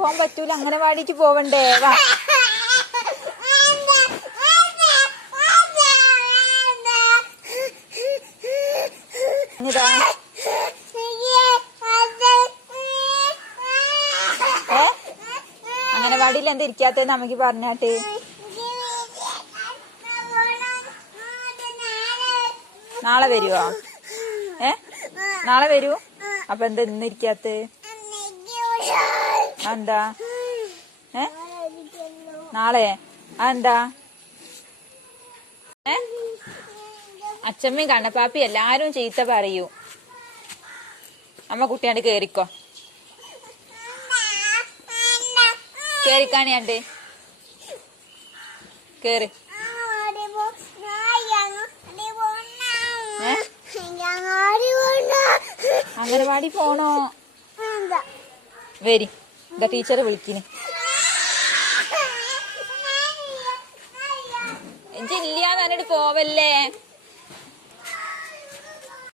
പോകാൻ പറ്റൂല, അംഗനവാടിക്ക് പോവണ്ടേ? വാ. അംഗനവാടിയിൽ എന്താ ഇരിക്കാത്തേന്ന് അമ്മക്ക് പറഞ്ഞാട്ട്. നാളെ വരുവോ? നാളെ വരൂ. അപ്പൊ എന്താ ഇന്ന് ഇരിക്കാത്ത? എന്താ നാളെ അതെന്താ? അച്ഛമ്മയും കണ്ണപ്പാപ്പി എല്ലാരും ചീത്ത പറയൂ. അമ്മ കുട്ടിയാണ്ട് കേറിക്കോ. കേറിക്കാണിയാണ്ട് കേറി. അംഗനവാടി പോണോ? വരി, എന്താ ടീച്ചറ് വിളിക്കിന്. ഇല്ലാന്ന് പറഞ്ഞിട്ട് പോവല്ലേ?